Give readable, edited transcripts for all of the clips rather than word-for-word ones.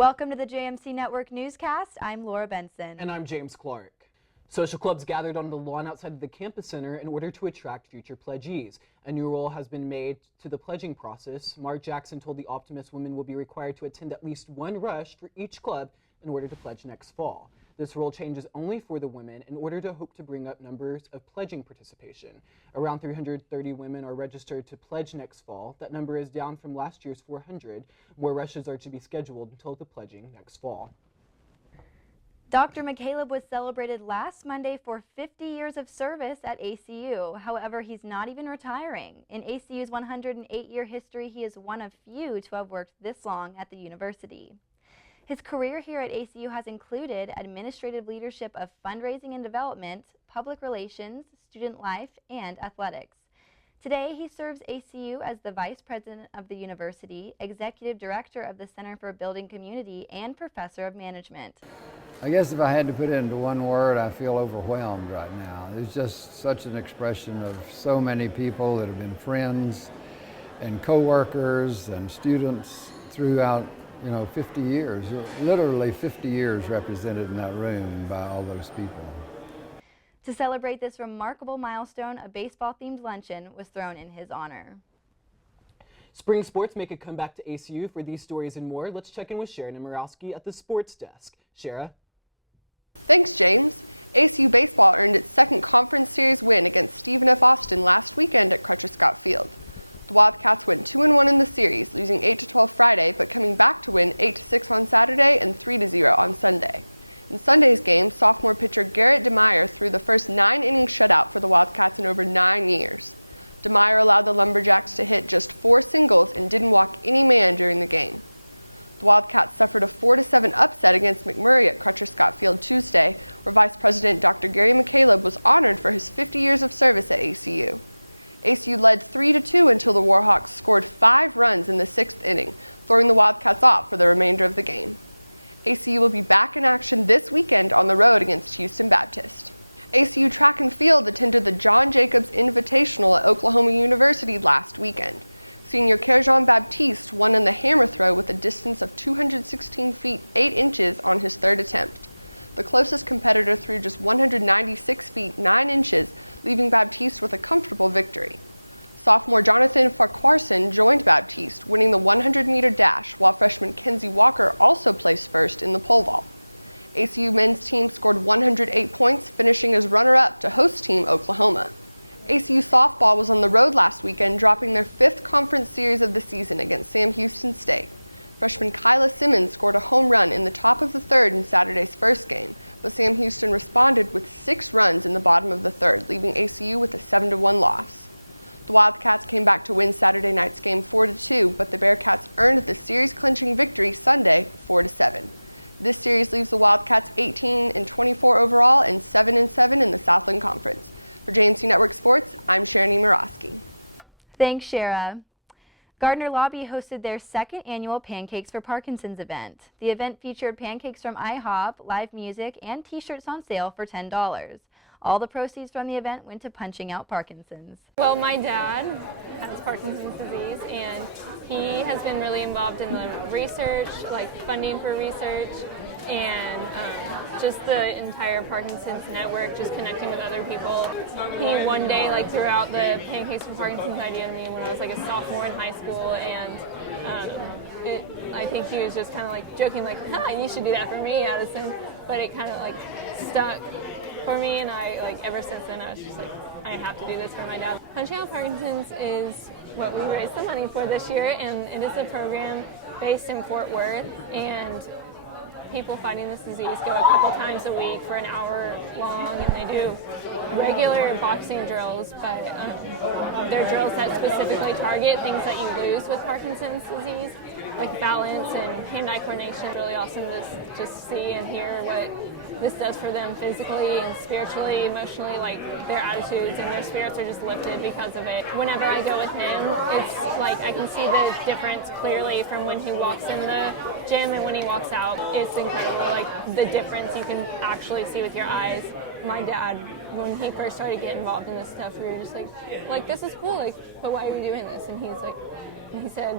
Welcome to the JMC Network Newscast. I'm Laura Benson. And I'm James Clark. Social clubs gathered on the lawn outside of the campus center in order to attract future pledgees. A new rule has been made to the pledging process. Mark Jackson told the Optimist women will be required to attend at least one rush for each club in order to pledge next fall. This rule changes only for the women in order to hope to bring up numbers of pledging participation. Around 330 women are registered to pledge next fall. That number is down from last year's 400. More rushes are to be scheduled until the pledging next fall. Dr. McCaleb was celebrated last Monday for 50 years of service at ACU. However, he's not even retiring. In ACU's 108-year history, he is one of few to have worked this long at the university. His career here at ACU has included administrative leadership of fundraising and development, public relations, student life, and athletics. Today, he serves ACU as the Vice President of the University, Executive Director of the Center for Building Community, and Professor of Management. I guess if I had to put it into one word, I feel overwhelmed right now. It's just such an expression of so many people that have been friends and co-workers and students throughout 50 years, literally 50 years represented in that room by all those people. To celebrate this remarkable milestone, a baseball-themed luncheon was thrown in his honor. Spring sports make a comeback to ACU. For these stories and more, let's check in with Sharon Morowski at the sports desk. Shara? Thanks, James. ACU baseball earned its second conference series win against Stephen F. Austin last weekend at Crutcher Scott Field. The Wildcats went 2-1 in the series, losing 8-12 Friday, but coming back to win 8-6 on Saturday and 3-0 on Sunday. In Sunday's game, sophomore pitcher Garrett DeMeyer threw the first 9-inning shutout for the Wildcats in over 9 years. DeMeyer allowed the Lumberjacks to hit just 4 singles and didn't walk any man during the game. The Wildcats suffered a 4-7 upset against McMurray at Crutcher Scott Field Tuesday, where Vice President Dr. Gary McCaleb was honored for his 50 years of service at ACU. ACU led 3-2 until the Warhawks scored 5 runs in the 6th inning, throwing the Wildcats off for the remainder of the game. ACU will be back in action this weekend on the road against Houston Baptist. ACU track and field attended the John Jacobs Invitational at Oklahoma University last weekend. Senior Kerjon Baptiste won in the hammer throw with a distance of 216 feet 8 inches on his 3rd attempt. The closest competitor threw just 196 feet 9 inches, leaving Baptiste with a comfortable victory. Sophomore Jonathan Farquharson joined Baptiste, winning the 100-meter dash, while freshman Kenzie Walker also placed first in the pole vault. ACU men's team scored 108 points, finishing as runner-up to host team Oklahoma. ACU softball was on the road last weekend, dropping their 5th conference series of the season against Sam Houston State. Freshman Kyla Simmons scored a home run in the top of the 3rd in Saturday's first game, but Sam Houston responded with 6 runs in the bottom of the 3rd, leaving ACU with a 7-1 loss. The Wildcats came back to win Saturday night's game 4-2, but the Bearcats earned the series-clinching victory Sunday 4-7. This series leaves the Wildcats 18-24 overall and 7-7 in the Southland Conference. For JMC Network Sports, I'm Sharon Morowski. Thanks, Shara. Gardner Lobby hosted their 2nd annual Pancakes for Parkinsons event. The event featured pancakes from IHOP, live music, and t-shirts on sale for $10. All the proceeds from the event went to punching out Parkinsons. Well, my dad has Parkinson's disease, and he has been really involved in the research, like funding for research, and just the entire Parkinson's network, just connecting with other people. He one day, like, threw out the Pancakes for Parkinson's idea to me when I was like a sophomore in high school, and I think he was just kind of like joking, like, you should do that for me, Addison. But it kind of like stuck for me, and I, like, ever since then, I was just like, I have to do this for my dad. Punching Out Parkinson's is what we raised the money for this year, and it is a program based in Fort Worth, and people fighting this disease go a couple times a week for an hour long, and they do regular boxing drills, but they're drills that specifically target things that you lose with Parkinson's disease, like balance and hand-eye coordination. It's really awesome to just see and hear what this does for them physically and spiritually, emotionally, like their attitudes and their spirits are just lifted because of it. Whenever I go with him, it's like I can see the difference clearly from when he walks in the gym and when he walks out. It's incredible, like the difference you can actually see with your eyes. My dad, when he first started getting involved in this stuff, we were just like this is cool, like, but why are you doing this? And he's said,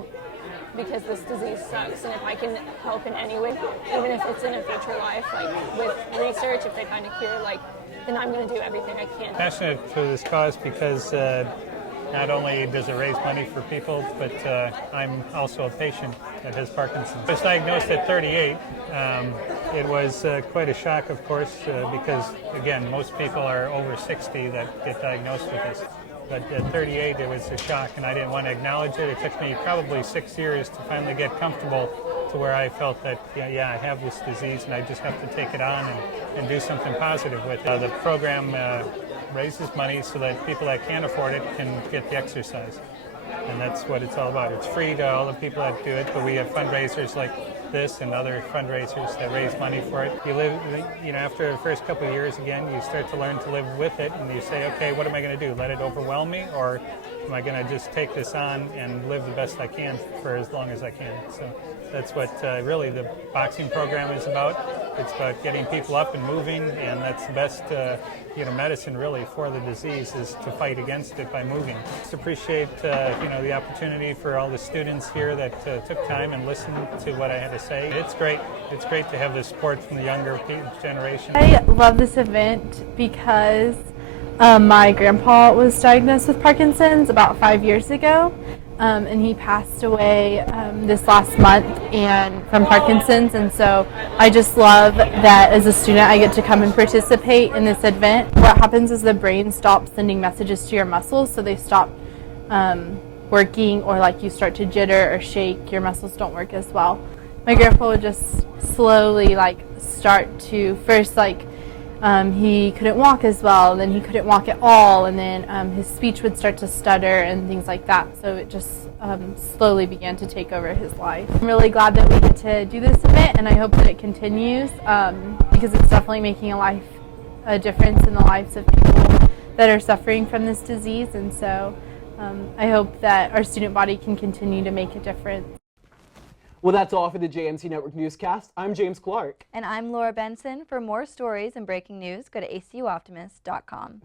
because this disease sucks, and if I can help in any way, even if it's in a future life, like with research, if they find a cure, like, then I'm going to do everything I can. Passionate for this cause because not only does it raise money for people, but I'm also a patient that has Parkinson's. I was diagnosed at 38. It was quite a shock, of course, because, again, most people are over 60 that get diagnosed with this. But at 38, it was a shock, and I didn't want to acknowledge it. It took me probably 6 years to finally get comfortable to where I felt that, yeah, I have this disease, and I just have to take it on and do something positive with it. The program raises money so that people that can't afford it can get the exercise. And that's what it's all about. It's free to all the people that do it, but we have fundraisers like this and other fundraisers that raise money for it. You live, after the first couple of years, again, you start to learn to live with it, and you say, okay, what am I going to do? Let it overwhelm me, or am I going to just take this on and live the best I can for as long as I can? So that's what really the boxing program is about. It's about getting people up and moving, and that's the best medicine really for the disease, is to fight against it by moving. Just appreciate the opportunity for all the students here that took time and listened to what I had to say. It's great. It's great to have the support from the younger generation. I love this event because my grandpa was diagnosed with Parkinson's about 5 years ago, and he passed away this last month from Parkinson's, and so I just love that as a student I get to come and participate in this event. What happens is the brain stops sending messages to your muscles, so they stop working, or like you start to jitter or shake, your muscles don't work as well. My grandpa would just slowly start to first he couldn't walk as well, and then he couldn't walk at all, and then his speech would start to stutter and things like that, so it just slowly began to take over his life. I'm really glad that we get to do this event, and I hope that it continues because it's definitely making a difference in the lives of people that are suffering from this disease, and so I hope that our student body can continue to make a difference. Well, that's all for the JMC Network Newscast. I'm James Clark. And I'm Laura Benson. For more stories and breaking news, go to acuoptimist.com.